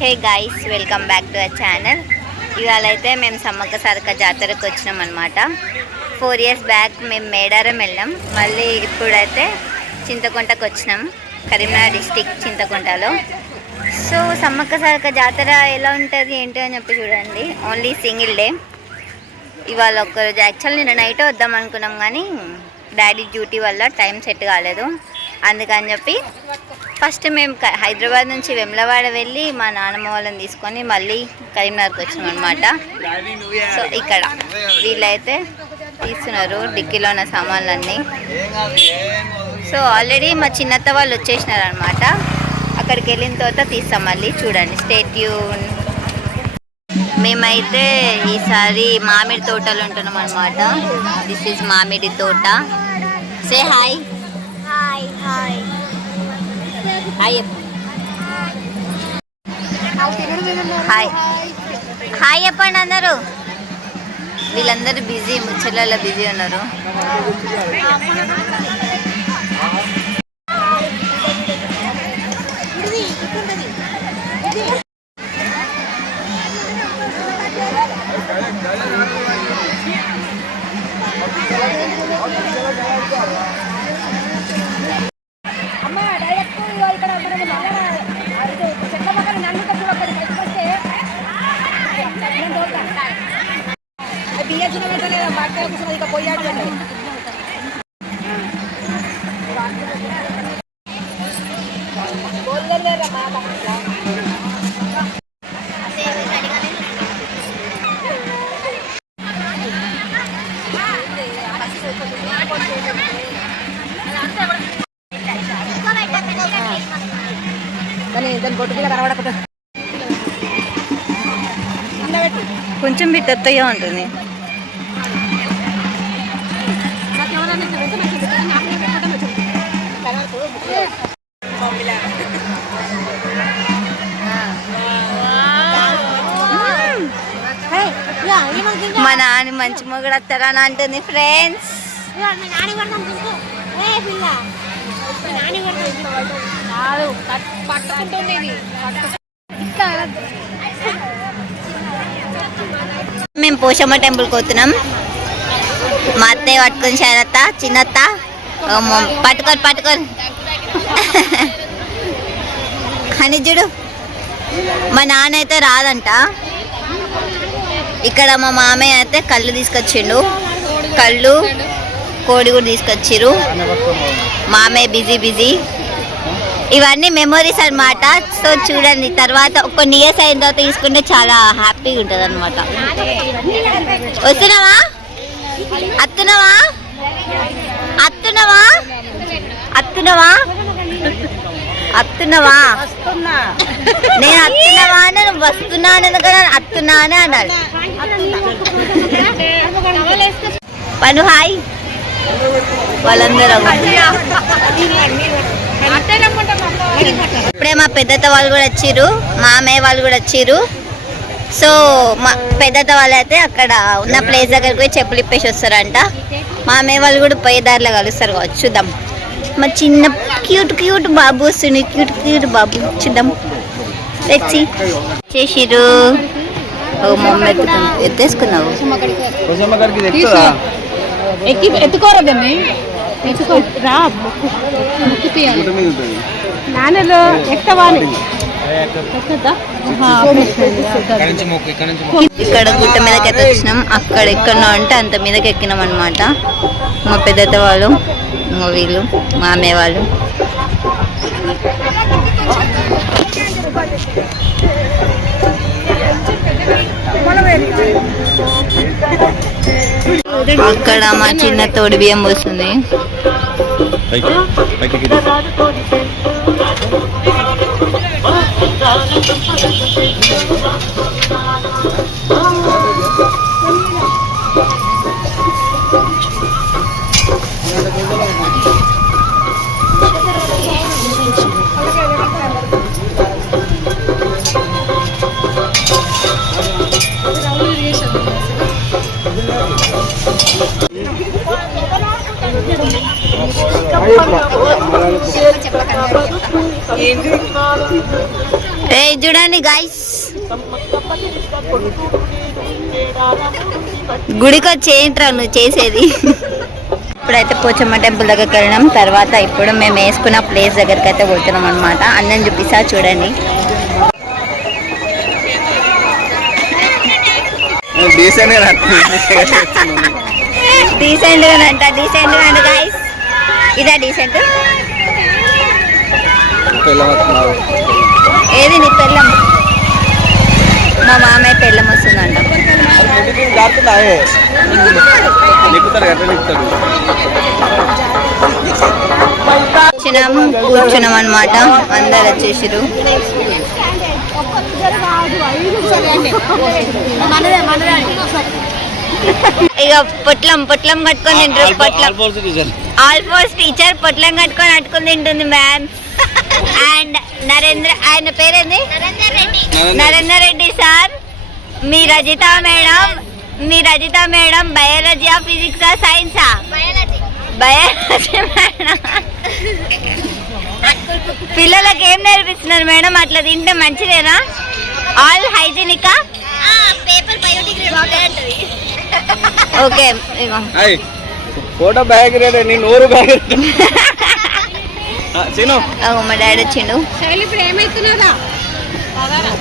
Hey guys, welcome back to our channel. ఇవాళ అయితే మేము సమ్మక్క సారక్క జాతరకు వచ్చినాం అనమాట. 4 years బ్యాక్ మేము మేడారం వెళ్ళాం. మళ్ళీ ఇప్పుడైతే చింతకుంటకు వచ్చినాం, కరీంనగర్ డిస్టిక్ చింతకుంటలో. సో సమ్మక్క సారక్క జాతర ఎలా ఉంటుంది ఏంటి అని చెప్పి చూడండి. ఓన్లీ సింగిల్ డే ఇవాళ ఒక్కరోజు. యాక్చువల్ నిన్న నైట్ వద్దాం అనుకున్నాం కానీ డాడీ డ్యూటీ వల్ల టైం సెట్ కాలేదు. అందుకని చెప్పి ఫస్ట్ మేము హైదరాబాద్ నుంచి వెమ్లవాడ వెళ్ళి మా నాన్నమ్మ వాళ్ళని తీసుకొని మళ్ళీ కరీంనగర్కి వచ్చినాం అనమాట. సో ఇక్కడ వీళ్ళైతే తీస్తున్నారు డిక్కీలో ఉన్న సామాన్లన్నీ. సో ఆల్రెడీ మా చిన్నత్త వాళ్ళు వచ్చేసినారు అనమాట. అక్కడికి వెళ్ళిన తర్వాత తీస్తాం మళ్ళీ. చూడండి, స్టే ట్యూన్. మేమైతే ఈసారి మామిడి తోటలు ఉంటున్నాం అనమాట. దిస్ ఈజ్ మామిడి తోట. Say hi. Hi hi hi hi hi చెప్పండి అందరూ. వీళ్ళందరూ బిజీ, ముచ్చట్లలో బిజీ ఉన్నారు. కొంచెం బిట్టత్తగా ఉంటుంది. మా నాన్న మంచి మొగుడు వస్తారని అంటుంది ఫ్రెండ్స్. మేము పోషమ్మ టెంపుల్కి పోతున్నాం. మా అత్తయ్య పట్టుకొని శరత్త, చిన్నత్త పట్టుకొని అని చూడు. మా నాన్న అయితే రాదంట. ఇక్కడ మా మామయ్య అయితే కళ్ళు తీసుకొచ్చిండు. కళ్ళు, కోడి కూడా తీసుకొచ్చిర్రు. మామయ్య బిజీ. ఇవన్నీ మెమొరీస్ అనమాట. సో చూడండి, తర్వాత కొన్ని ఇయర్స్ అయిన తర్వాత తీసుకుంటే చాలా హ్యాపీగా ఉంటుంది అనమాట. వస్తున్నావా? అత్తున్నావా? నేను అత్తున్నావా అని, నువ్వు వస్తున్నాను ఎందుకని అత్తున్నా అని అన్నాడు. పను హాయ్. వాళ్ళందరూ ఇప్పుడే మా పెద్దత్త వాళ్ళు కూడా వచ్చిర్రు, మామయ్య వాళ్ళు కూడా వచ్చిర్రు. సో మా పెద్దత్త వాళ్ళు అయితే అక్కడ ఉన్న ప్లేస్ దగ్గరికి పోయి చెప్పులు ఇప్పేసి వస్తారంట. మామయ్య వాళ్ళు కూడా పోయే దారిలో కలుస్తారు కావచ్చు. చూద్దాం. మా చిన్న క్యూట్ బాబు వస్తుంది. క్యూట్ బాబు చూద్దాం. తెచ్చి చేసిర్రు. ఓ మమ్మీ ఎత్తేసుకున్నావు. ఎత్తుకోరదండి, రా నాన్నలో ఎక్కవాలి. ఇక్కడ గుట్ట మీదకి అయితే వచ్చినాం. అక్కడ ఎక్కడో అంటే అంత మీదకి ఎక్కినాం అనమాట. మా పెద్దత వాళ్ళు, మా వీళ్ళు, మా అమ్మే వాళ్ళు. అక్కడ మా చిన్న తోడి బియ్యం పోస్తుంది. చూడండి గాయస్, గుడికి వచ్చి ఏంట్రా నువ్వు చేసేది. ఇప్పుడైతే పోచమ్మ టెంపుల్ దగ్గరికి వెళ్ళినాం. తర్వాత ఇప్పుడు మేము వేసుకున్న ప్లేస్ దగ్గరికి అయితే పోతున్నాం అనమాట. అన్నం చూపిస్తా చూడండి. డీసెంట్ గా అంట, డీసెంట్ గా అంట గాయస్. ఇదా డీసెంట్? ఏది నీ పెళ్ళం? మా మామయ్య పెళ్ళం వస్తుందంట. కూర్చున్నాం అనమాట. అందరు వచ్చేసారు. ఇక పొట్లం కట్టుకొని తింటారు. ఆల్మోస్ట్ టీచర్ పొట్లం కట్టుకొని అట్టుకొని తింటుంది మ్యామ్. అండ్ ఆయన పేరేంది? నరేందర్ రెడ్డి సార్. మీ రజిత మేడం బయాలజీయా, ఫిజిక్సా, సైన్సా? Biology madam. పిల్లలకి ఏం నేర్పిస్తున్నారు మేడం? అట్లా తింటే మంచిదేనా? ఆల్ హైజీనికా? ఓకే, ఫోటో బ్యాగ్ నీ నోరు బ్యాగ్. మా డాడీ వచ్చిండు.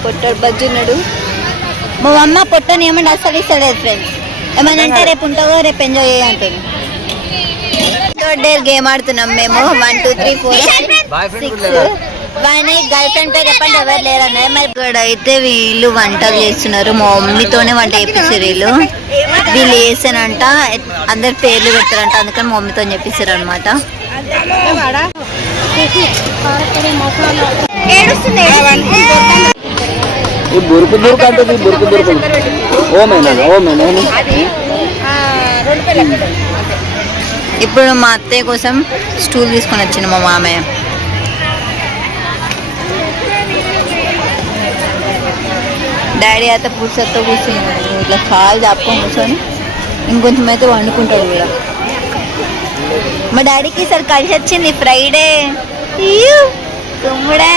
పొట్టాడు బజ్జున్నాడు. మా అమ్మ పొట్టని ఏమంటే అసలు ఇస్తలేదు ఫ్రెండ్స్. ఏమన్నా అంటే రేపు ఉంటావో రేపు ఎంజాయ్ చేయ అంటుంది. థర్డ్ డే గేమ్ ఆడుతున్నాం మేము. 1 2 3 4 6. వాని గర్ల్ ఫ్రెండ్ పేరు చెప్పండి, ఎవరు లేరన్నారు. మరి ఇక్కడ అయితే వీళ్ళు వంటలు చేస్తున్నారు. మా మమ్మీతోనే వంట చేపిస్తారు వీళ్ళు చేస్తానంట. అందరు పేర్లు పెడతారంట, అందుకని మా మమ్మీతో చెప్పిస్తారు అనమాట. ఇప్పుడు మా అత్తయ్య కోసం స్టూల్ తీసుకొని వచ్చింది మా మామయ్య. డాడీ అయితే పురుషత్తో కూర్చున్నాడు. ఇట్లా కాలు చాపుకొని కూర్చొని ఇంకొంచెం అయితే వండుకుంటాడు కూడా. మా డాడీకి సార్ కలిసి వచ్చింది ఫ్రైడే. తుమ్ముడే.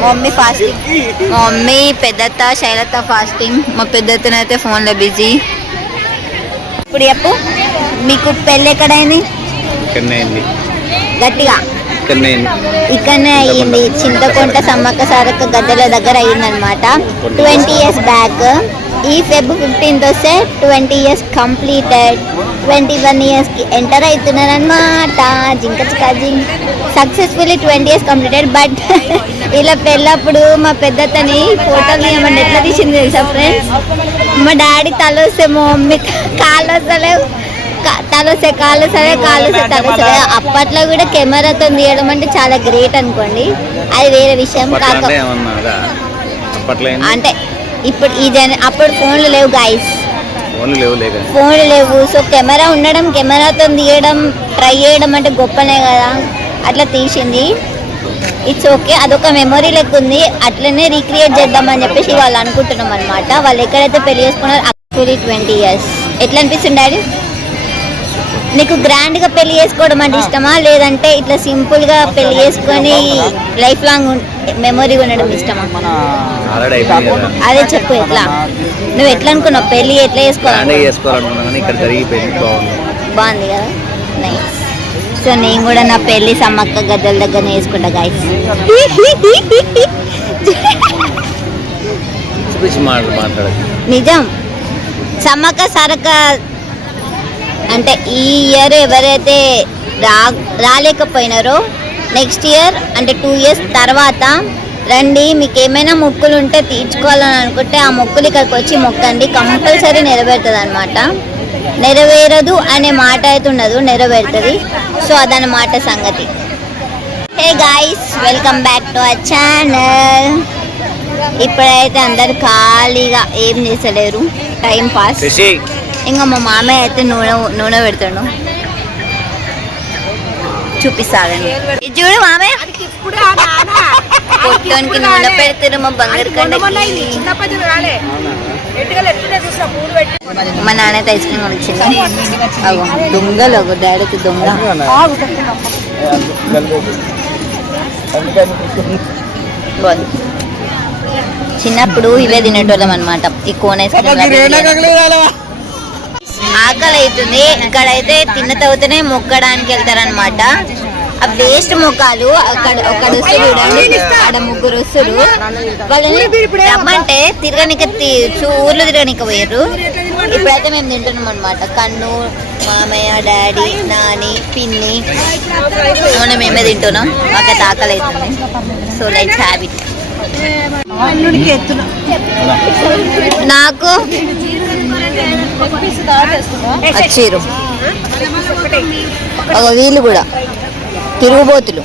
మా మమ్మీ ఫాస్టింగ్. మా మమ్మీ పెద్దత్త శైలత ఫాస్టింగ్. మా పెద్దత్తనైతే ఫోన్లో బిజీ. ఇప్పుడు చెప్పు, మీకు పెళ్ళి ఎక్కడైంది? గట్టిగా ఇక్కడనే అయ్యింది. చింతకుంట సమ్మక్క సారక్క గద్దెల దగ్గర అయ్యిందనమాట. 20 years బ్యాక్. ఈ Feb 15th వస్తే 20 years కంప్లీటెడ్. 21 yearsకి ఎంటర్ అవుతున్నారు అనమాట. Successfully 20 years completed. బట్ ఇలా పెళ్ళప్పుడు మా పెద్దతని ఫోటోలు ఏమన్నా ఎట్లా తీసింది తెలుసా ఫ్రెండ్స్? మా డాడీ తల వస్తే మా మమ్మీ కాళ్ళు వస్తలేవు, తలొస్తే కాళ్ళు సరే, కాళ్ళు వస్తే తల సరే. అప్పట్లో కూడా కెమెరాతో తీయడం అంటే చాలా గ్రేట్ అనుకోండి, అది వేరే విషయం. అంటే ఇప్పుడు అప్పుడు ఫోన్లు లేవు గాయస్, ఫోన్లు లేవు. సో కెమెరా ఉండడం, కెమెరాతో తీయడం, ట్రై చేయడం అంటే గొప్పనే కదా. అట్లా తీసింది. ఇట్స్ ఓకే, అదొక మెమొరీ లెక్క ఉంది. అట్లనే రీక్రియేట్ చేద్దామని చెప్పేసి వాళ్ళు అనుకుంటున్నాం అనమాట. వాళ్ళు ఎక్కడైతే పెళ్లి చేసుకున్నారో యాక్చువల్లీ 20 years. ఎట్లా అనిపిస్తుంది డాడీ? నీకు గ్రాండ్గా పెళ్లి చేసుకోవడం అంటే ఇష్టమా, లేదంటే ఇట్లా సింపుల్గా పెళ్లి చేసుకొని లైఫ్ లాంగ్ మెమొరీ ఉండడం ఇష్టమా? అదే చెప్పు, ఎట్లా నువ్వు ఎట్లా అనుకున్నావు పెళ్లి ఎట్లా చేసుకోవాలి? బాగుంది కదా, నైస్. సో నేను కూడా నా పెళ్లి సమ్మక్క గద్దెల దగ్గర వేసుకుంటా గాయస్. నిజం. సమ్మక్క సారక్క అంటే ఈ ఇయర్ ఎవరైతే రాలేకపోయినారో నెక్స్ట్ ఇయర్ అంటే 2 years తర్వాత రండి. మీకు ఏమైనా మొక్కులు ఉంటే తీర్చుకోవాలని అనుకుంటే ఆ మొక్కులు ఇక్కడికి వచ్చి మొక్కండి, కంపల్సరీ నెరవేరుతుంది అనమాట. నెరవేరదు అనే మాట అయితే ఉండదు, నెరవేరుతుంది. సో అదనమాట సంగతి. Hey guys, welcome back to our channel. ఇప్పుడైతే అందరు ఖాళీగా ఏం చేసలేరు, టైం పాస్. ఇంకా మా మామయ్య అయితే నూనె పెడతాడు, చూపిస్తాడండి. ఇది చూడు మామయ్య, పొట్టానికి నూనె పెడతారు మా బంగారు కండకి. మా నాన్న అయితే ఐస్ క్రీమ్ వచ్చింది. అగో దొంగలు, అగో డాడీకి దొంగ. బాగుంది. చిన్నప్పుడు ఇవే తినేటోళ్ళం అనమాట, ఈ కోన్ ఐస్ క్రీమ్. ఆకలి అవుతుంది. ఇక్కడైతే తిన్న తర్వాతనే మొక్కడానికి వెళ్తారనమాట. ఆ వేస్ట్ మొక్కలు అక్కడ ఒకడు వస్తారు చూడండి, ఆడ ముగ్గురు వస్తారు. వాళ్ళని రమ్మంటే తిరగనిక ఊర్లో తిరగనిక పోయారు. ఇప్పుడైతే మేము తింటున్నాం అనమాట. కన్ను, మామయ్య, డాడీ, నాని, పిన్ని, అవునా మేమే తింటున్నాం. మాకైతే ఆకలి అవుతుంది. So like habit. నాకు వచ్చారు ఒక వీళ్ళు కూడా తిరుగుబోతులు.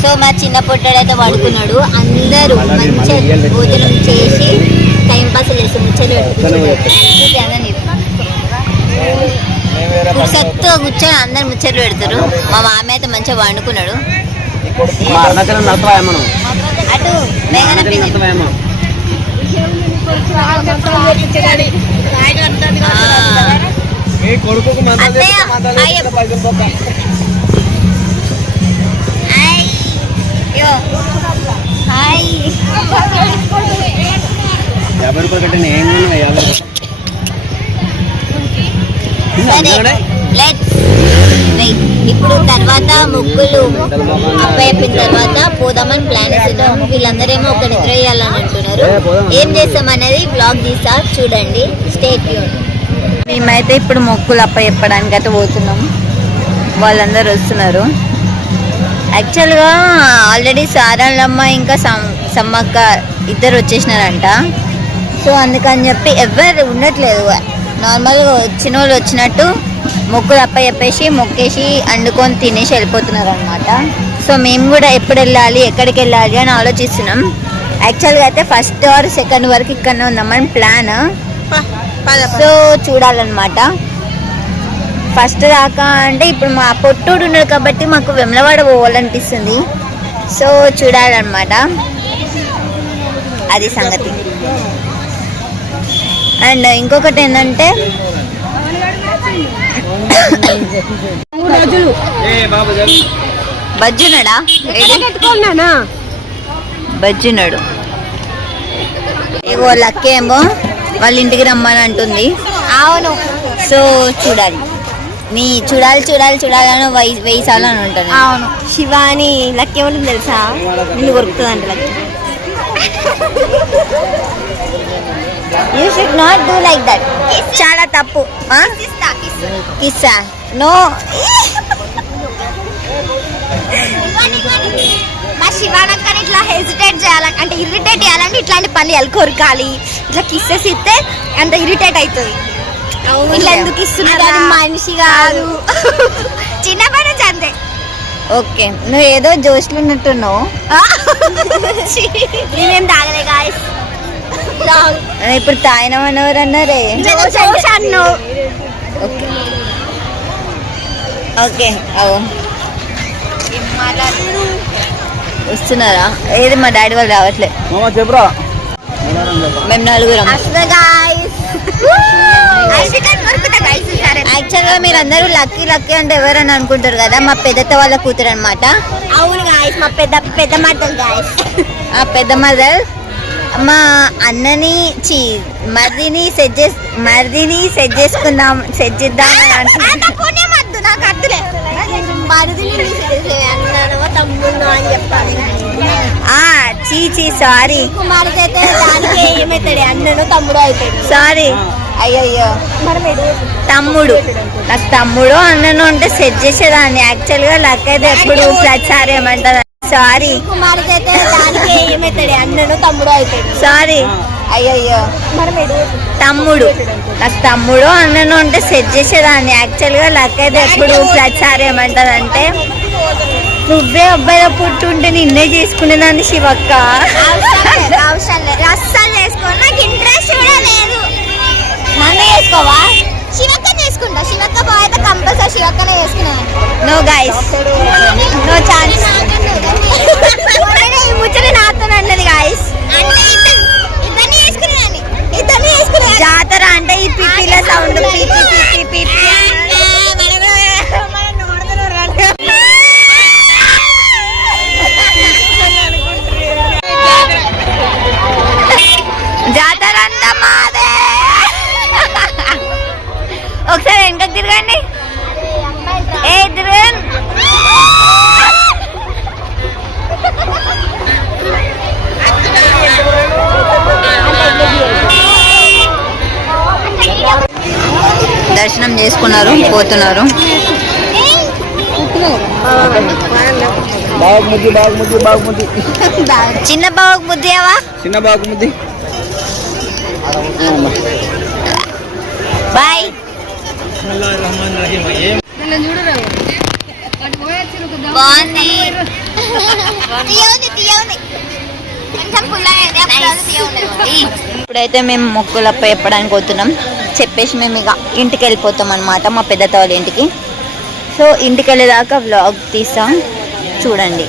సో మా చిన్న పొట్టాడైతే పడుకున్నాడు. అందరూ మంచిగా భోజనం చేసి టైం పాస్ చేసి ముచ్చట్లు సత్తుగా కూర్చొని అందరు ముచ్చట్లు పెడతారు. మా మామ అయితే మంచిగా వండుకున్నాడు. అటు హాయ్ 50 రూపాయలు కట్టిన ఏం 50. ఇప్పుడు తర్వాత ముగ్గులు అప్పయిపోయిన తర్వాత పోదామని ప్లాన్ వేస్తున్నాం. వీళ్ళందరేమో ఒక నిద్ర వేయాలని అంటున్నారు. ఏం చేస్తామనేది బ్లాగ్ తీసా చూడండి. Stay tune. మేమైతే ఇప్పుడు మొక్కులు అప్పచెప్పడానికి అయితే పోతున్నాం. వాళ్ళందరూ వస్తున్నారు. యాక్చువల్గా ఆల్రెడీ సారాలమ్మ ఇంకా సమ్మక్క ఇద్దరు వచ్చేసినారంట. సో అందుకని చెప్పి ఎవరు ఉండట్లేదు. నార్మల్గా వచ్చిన వాళ్ళు వచ్చినట్టు మొక్కులు చెప్పేసి మొక్కేసి వండుకొని తినేసి వెళ్ళిపోతున్నారు అనమాట. సో మేము కూడా ఎప్పుడు వెళ్ళాలి, ఎక్కడికి వెళ్ళాలి అని ఆలోచిస్తున్నాం. యాక్చువల్గా అయితే ఫస్ట్ ఆర్ సెకండ్ వరకు ఇక్కడనే ఉందామని ప్లాన్. సో చూడాలన్నమాట. ఫస్ట్ దాకా అంటే ఇప్పుడు మా పొట్టుడు ఉన్నాడు కాబట్టి మాకు వెమ్లవాడ పోవాలనిపిస్తుంది. సో చూడాలన్నమాట, అది సంగతి. అండ్ ఇంకొకటి ఏంటంటే బజ్జున్నాడా? బజ్జున్నాడు. ఇగో లక్కేమో వాళ్ళ ఇంటికి రమ్మని అంటుంది. అవును. సో చూడాలి. నీ చూడాలి చూడాలి చూడాలని 1000 సార్లు అని ఉంటాను. అవును. శివాని లక్కి ఏమంటుంది తెలుసా? నిన్ను కొరుకుతుంది అంట lucky. You should not do like that. చాలా తప్పు. కిస్సా నో. మా శివానక్కని ఇట్లా హెసిటేట్ చేయాలి అంటే ఇరిటేట్ చేయాలంటే ఇట్లాంటి పనులు కొరకాలి. ఇట్లా కిస్సెస్ ఇస్తే అంత ఇరిటేట్ అవుతుంది. ఇట్లా ఎందుకు ఇస్తున్నారు? మనిషి కాదు, చిన్నప్పటి నుంచి అంతే. ఓకే, నువ్వు ఏదో జోష్లు ఉన్నట్టున్నావు. నేనేం తాగలే గాయస్. ఇప్పుడు తాగినామని ఎవరు అన్నారే? Okay okay. వస్తున్నారా? ఏది మా డాడీ వాళ్ళు రావట్లే. మేము నలుగురం. యాక్చువల్గా మీరు అందరూ లక్కీ లక్కీ అంటే ఎవరని అనుకుంటారు కదా, మా పెద్దత వాళ్ళ కూతురు అనమాట. అవును గాయస్, మా పెద్ద మదర్ గాయస్. ఆ పెద్ద మదర్ మా అన్నని మరిదిని సెట్ చేసుకుందాం, సెట్ చేద్దాం చీ సారీ. అన్నను తమ్ముడు అవుతాడు. సారీ, అయ్యయ్యో తమ్ముడు. నాకు తమ్ముడు అన్నను అంటే సెట్ చేసేదాన్ని. యాక్చువల్గా లక్ అయితే ఎప్పుడు ప్రతిసారి ఏమంటారు సారీ. అన్నను తమ్ముడు అవుతాడు. సారీ, అయ్యయ్యో తమ్ముడు. నాకు తమ్ముడు అన్నను అంటే సెట్ చేసేదాన్ని. యాక్చువల్గా లక్ అయితే ఎప్పుడు ప్రతిసారి ఏమంటారు అంటే నువ్వే అబ్బాయి పుట్టుంటే నిన్నే చేసుకునేదాన్ని శివక్క. అస్సలు చేసుకో, నాకు ఇంట్రెస్ట్ కూడా లేదు. నన్ను చేసుకోవా? శివక్క చేసుకో. No guys, no chance. ముచ్చట నాతో అన్నది గైస్. జాతర అంటే ఈ పిపిల సౌండ్, జాతర అంతా మాదే. ఒకసారి వెనకకి తిరగండి. ఏ తిరగండి. దర్శనం చేసుకున్నారు, పోతున్నారు. చిన్న బాబుకి ముద్ది అవా? చిన్న బాబు ముద్ది. బాయ్. బాగుంది. ఇప్పుడైతే మేము మొక్కులప్ప చెప్పడానికి పోతున్నాం. చెప్పేసి మేము ఇక ఇంటికి వెళ్ళిపోతాం అన్నమాట, మా పెద్దత వాళ్ళ ఇంటికి. సో ఇంటికి వెళ్ళేదాకా వ్లాగ్ తీసాం, చూడండి.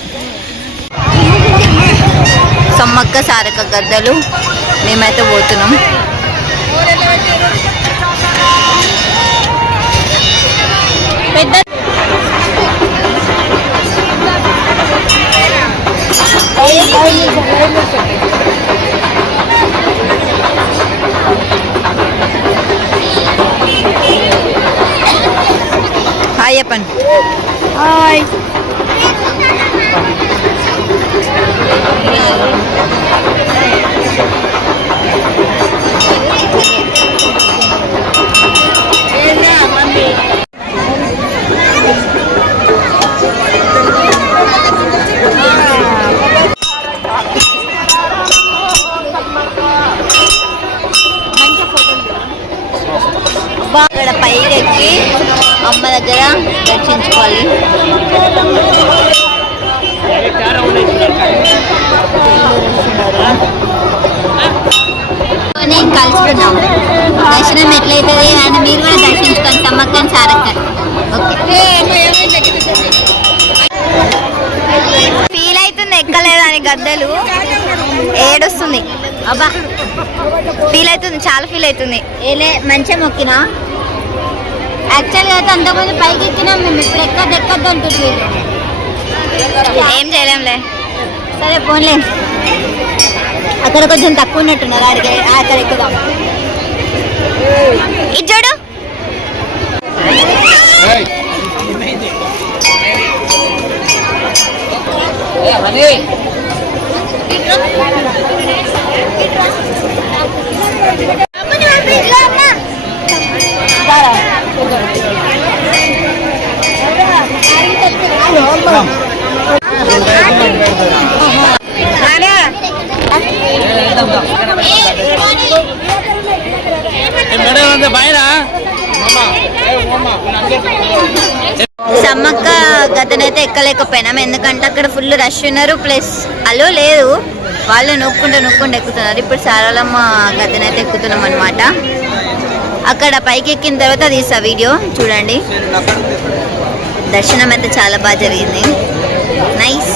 సమ్మక్క సారక్క గద్దలు, మేమైతే పోతున్నాం. పెద్ద హాయ్ చెప్పండి. హాయ్. ఇక్కడ పైకి ఎక్కి అమ్మ దగ్గర దర్శించుకోవాలి. కలుసుకున్నాం. దర్శనం ఎట్లయితుంది అని మీరు కూడా దర్శించుకోండి, సమ్మక్కని సారక్కని. ఓకే. ఫీల్ అవుతుంది ఎక్కలేదని గద్దలు, ఏడొస్తుంది. అబ్బా ఫీల్ అవుతుంది, చాలా ఫీల్ అవుతుంది. ఏలే మంచిగా మొక్కినా. యాక్చువల్గా అయితే అంతకుముందు పైకి ఎక్కినాం మేము, ఇప్పుడు ఎక్కద్దు అంటుంది. ఏం చేయలేంలే, సరే పోన్లే. అక్కడ కొంచెం తక్కువ ఉన్నట్టున్నారు, అడిగే అక్కడ ఎక్కుదాం. ఇది చూడు. సమ్మక్క గతనైతే ఎక్కలేకపోయినాం, ఎందుకంటే అక్కడ ఫుల్ రష్ ఉన్నారు, ప్లస్ అలో లేదు. వాళ్ళు నొక్కుంటూ ఎక్కుతున్నారు. ఇప్పుడు సారాలమ్మ గతనైతే ఎక్కుతున్నాం అనమాట. అక్కడ పైకి ఎక్కిన తర్వాత తీసా వీడియో, చూడండి. దర్శనం అయితే చాలా బాగా జరిగింది. నైస్.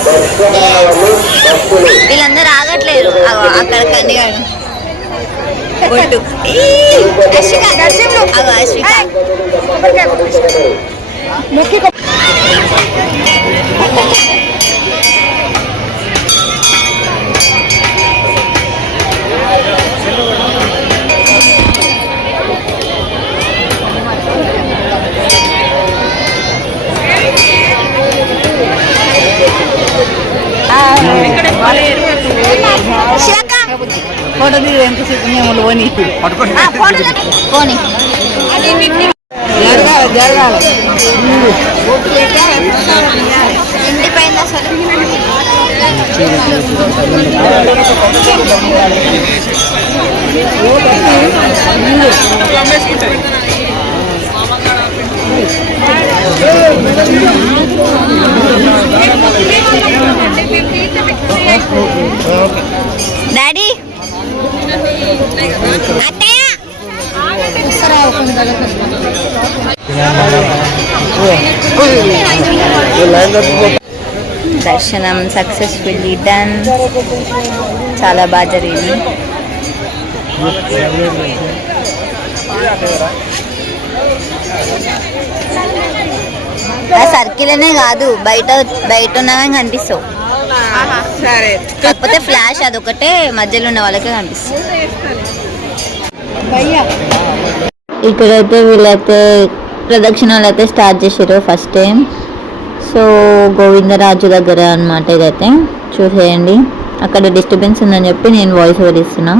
వీళ్ళందరూ ఆగట్లేరు. అక్కడ కన్నిగాడు బొట్టు. ఫోటో ఎంతసేపు పోనీ పోనీ. ఎండిపోయింది అసలు. డాడీ అత్తయ్య దర్శనం సక్సెస్ఫుల్లీ డన్. చాలా బాగా జరిగింది. ఆ సర్కిల్ అనే కాదు, బయట ఉన్నా కానీ కనిపిస్తావు. సరే కాకపోతే ఫ్లాష్ అదొకటే మధ్యలో ఉన్న వాళ్ళకే కనిపిస్తుంది. ఇక్కడైతే వీళ్ళైతే ప్రదక్షిణాలు అయితే స్టార్ట్ చేసారు ఫస్ట్ టైం. సో గోవిందరాజు దగ్గర అన్నమాట. ఇదైతే చూసేయండి. అక్కడ డిస్టర్బెన్స్ ఉందని చెప్పి నేను వాయిస్ ఓవర్ ఇస్తున్నా.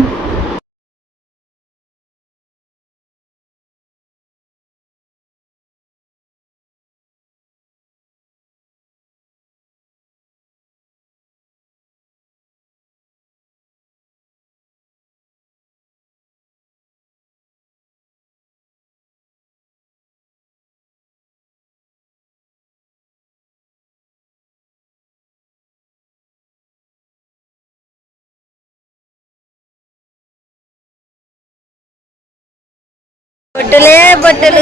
బొట్టులే బొట్టులు.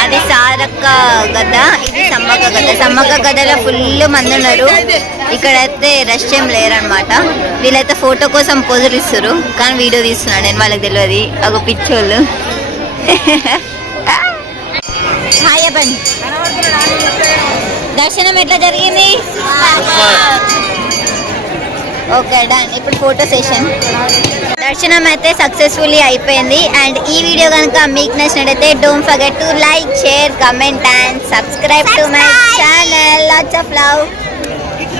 అది సారక్క గద్ద, ఇది సమ్మక్క గద్ద. సమ్మక్క గద్దలో ఫుల్ మంది ఉన్నారు. ఇక్కడైతే రష్ ఏం లేరనమాట. వీళ్ళైతే ఫోటో కోసం పోజులు ఇస్తారు, కానీ వీడియో తీస్తున్నాడు నేను, వాళ్ళకి తెలియదు. ఒక పిచ్చోళ్ళు. హాయ్ చెప్పండి. దర్శనం ఎట్లా జరిగింది? Okay done. ఇప్పుడు ఫోటో సెషన్. దర్శనం అయితే సక్సెస్ఫుల్లీ అయిపోయింది. అండ్ ఈ వీడియో కనుక మీకు నచ్చినట్టయితే don't forget to like, share, comment and subscribe to my channel. Lots of love.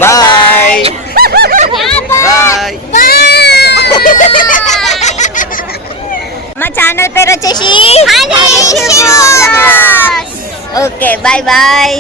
Bye bye. మా ఛానల్ పేరు వచ్చేసి ఓకే బాయ్ బాయ్.